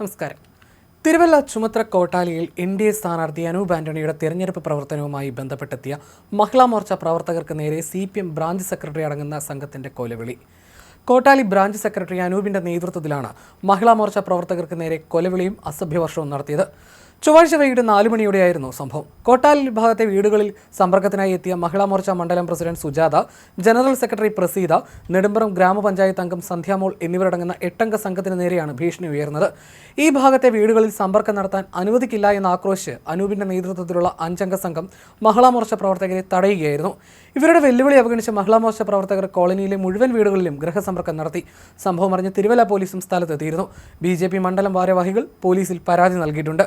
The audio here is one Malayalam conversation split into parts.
നമസ്കാരം. തിരുവല്ല ചുമത്ര കോട്ടാലിയിൽ എൻ.ഡി.എ സ്ഥാനാർത്ഥി അനൂപ് ആന്റണിയുടെ തെരഞ്ഞെടുപ്പ് പ്രവർത്തനവുമായി ബന്ധപ്പെട്ടെത്തിയ മഹിളാ മോർച്ച പ്രവർത്തകർക്ക് നേരെ CPM ബ്രാഞ്ച് സെക്രട്ടറി അടങ്ങുന്ന സംഘത്തിന്റെ കൊലവിളി. കോട്ടാലി ബ്രാഞ്ച് സെക്രട്ടറി അനൂപിന്റെ നേതൃത്വത്തിലാണ് മഹിളാ മോർച്ച പ്രവർത്തകർക്ക് നേരെ കൊലവിളിയും അസഭ്യവർഷവും നടത്തിയത്. ചൊവ്വാഴ്ച വൈകിട്ട് 4 മണിയോടെയായിരുന്നു സംഭവം. കോട്ടാലി വിഭാഗത്തെ വീടുകളിൽ സമ്പർക്കത്തിനായി എത്തിയ മഹിളാ മോർച്ച മണ്ഡലം president Sujatha, general secretary Praseetha, Nedumparam ഗ്രാമപഞ്ചായത്ത് അംഗം സന്ധ്യാമോൾ എന്നിവരടങ്ങുന്ന 8-അംഗ സംഘത്തിന് നേരെയാണ് ഭീഷണി ഉയർന്നത്. ഈ ഭാഗത്തെ വീടുകളിൽ സമ്പർക്കം നടത്താൻ അനുവദിക്കില്ല എന്ന് ആക്രോശിച്ച് അനൂപിന്റെ നേതൃത്വത്തിലുള്ള 5-അംഗ സംഘം മഹിളാ മോർച്ച പ്രവർത്തകരെ തടയുകയായിരുന്നു. ഇവരുടെ വെല്ലുവിളി അവഗണിച്ച മഹിളാ മോർച്ച പ്രവർത്തകർ കോളനിയിലെ മുഴുവൻ വീടുകളിലും ഗൃഹസമ്പർക്കം നടത്തി. സംഭവം അറിഞ്ഞ് തിരുവല്ല പോലീസും സ്ഥലത്തെത്തിയിരുന്നു. BJP മണ്ഡലം ഭാരവാഹികൾ പോലീസിൽ പരാതി നൽകിയിട്ടുണ്ട്.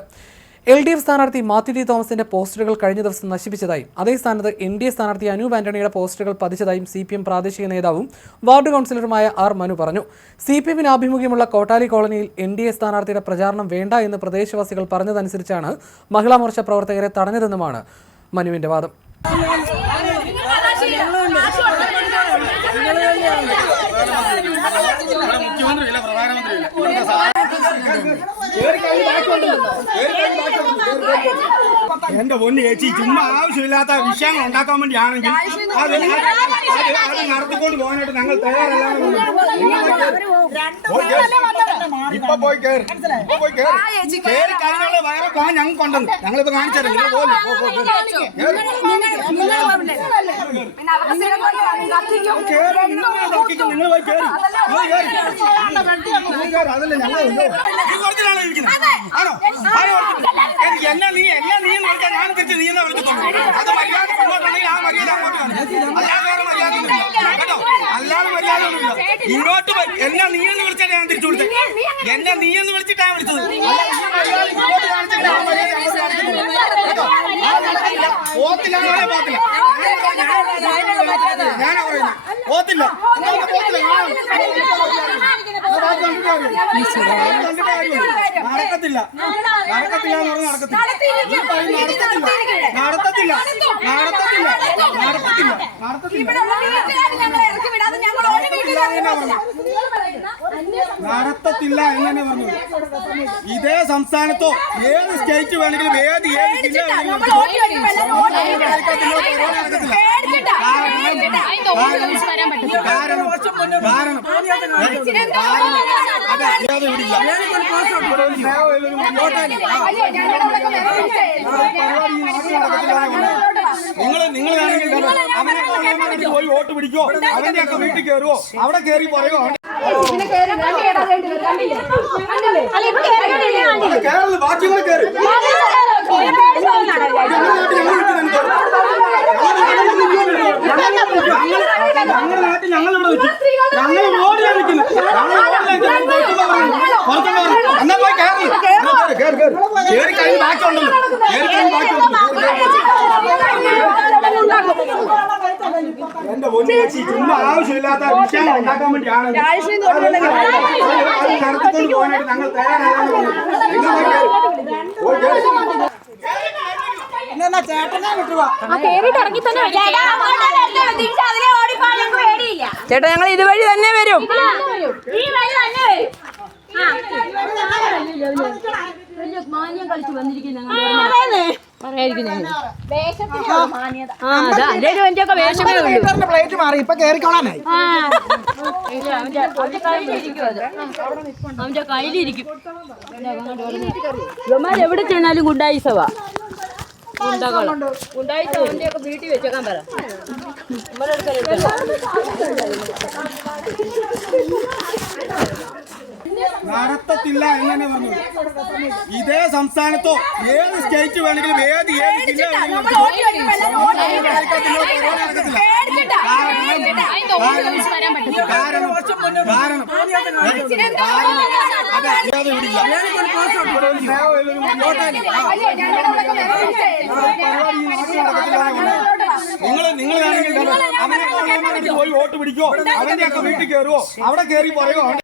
LDF സ്ഥാനാർത്ഥി മാത്യു ടി തോമസിന്റെ പോസ്റ്ററുകൾ കഴിഞ്ഞ ദിവസം നശിപ്പിച്ചതായും അതേ സ്ഥാനത്ത് NDA സ്ഥാനാർത്ഥി അനൂപ് ആന്റണിയുടെ പോസ്റ്ററുകൾ പതിച്ചതായും CPM പ്രാദേശിക നേതാവും വാർഡ് കൗൺസിലറുമായ R. മനു പറഞ്ഞു. CPMന് ആഭിമുഖ്യമുള്ള കോട്ടാലി കോളനിയിൽ NDA സ്ഥാനാർത്ഥിയുടെ പ്രചാരണം വേണ്ട എന്ന് പ്രദേശവാസികൾ പറഞ്ഞതനുസരിച്ചാണ് മഹിളാ മോർച്ച പ്രവർത്തകരെ തടഞ്ഞതെന്നുമാണ് മനുവിന്റെ വാദം. എന്റെ പൊന്നു ചേച്ചി, ചുമ്മാ ആവശ്യമില്ലാത്ത വിഷയങ്ങൾ ഉണ്ടാക്കാൻ വേണ്ടിയാണെങ്കിൽ അത് നടത്തിക്കൊണ്ട് പോകാനായിട്ട് ഞങ്ങൾ തയ്യാറല്ലാതെ ഇപ്പൊ പോയി കയറി കാര്യങ്ങൾ വേറെ പ്ലാൻ ഞങ്ങൾക്ക് ഉണ്ടെന്ന് ഞങ്ങളിപ്പോ കാണിച്ചാലും നിങ്ങൾ അതല്ലേ ഞങ്ങൾ ആണോ എന്നെ നീ വിളിക്കാൻ ഞാൻ തിരിച്ച് നീ എന്നാ വിളിക്കത്തുള്ളൂ. അത് മര്യാദ ഇങ്ങോട്ടുണ്ടെങ്കിൽ ആ മര്യാദ അങ്ങോട്ട് അല്ലാതെ വേറെ മര്യാദ കേട്ടോ. അല്ലാതെ മര്യാദ ഒന്നുമില്ല. ഇങ്ങോട്ട് എന്നെ നീ എന്ന് വിളിച്ചാൽ ഞാൻ തിരിച്ചു വിളിച്ചത്. എന്നെ നീ എന്ന് വിളിച്ചിട്ടാണ് വിളിച്ചത്. പോത്തില്ല ഞാനാ പറയുന്നത്. പോത്തില്ല നടക്കത്തില്ല നടക്കത്തില്ല എന്ന് പറഞ്ഞാൽ നടത്തത്തില്ല നടത്തത്തില്ല എന്ന് തന്നെ പറഞ്ഞു. ഇതേ സംസ്ഥാനത്തോ ഏത് സ്റ്റേറ്റ് വേണമെങ്കിലും ഏത് ജില്ല നിങ്ങളാണെങ്കിൽ അവനെ പോയി വോട്ട് പിടിക്കോ, അവന്റെ ഒക്കെ വീട്ടിൽ കയറുവോ, അവിടെ കയറി പറയോ ബാക്കി കൂടെ കയറി ഞങ്ങളുടെ നാട്ടിൽ ഞങ്ങളിവിടെ വെച്ചു ഞങ്ങൾ ഓടിയാ നിൽക്കുന്നു. എന്നാ പോയി കയറി കഴിഞ്ഞ് ബാക്കിയുണ്ടല്ലോ എന്റെ പൊന്നു ചേച്ചി, ചുമ്മാ ആവശ്യമില്ലാത്ത വിഷയങ്ങൾ ഉണ്ടാക്കാൻ വേണ്ടിയാണ് നടത്തിക്കൊണ്ട് പോകാനായിട്ട് ഞങ്ങൾ തയ്യാറല്ലാതെ ചേട്ടാ ഞങ്ങൾ ഇതുവഴി തന്നെ വരും. പ്ലേറ്റ് മാറി ഇപ്പൊ കേറിക്കോളാനായി. അവന്റെ കയ്യിലിരിക്കും. എവിടെ ചെന്നാലും ഗുണ്ടായിസവാ. ഗുണ്ടായിസ അവന്റെ ഒക്കെ വീട്ടിൽ വെച്ചേക്കാൻ പറ. നടത്തത്തില്ല എന്ന് തന്നെ പറഞ്ഞു. ഇതേ സംസ്ഥാനത്തോ ഏത് സ്റ്റേറ്റ് വേണമെങ്കിലും ഏത് ജില്ല നിങ്ങളാണെങ്കിൽ അവനെ പോയി വോട്ട് പിടിക്കോ, അവന്റെ ഒക്കെ വീട്ടിൽ കയറുവോ, അവിടെ കയറി പറയോ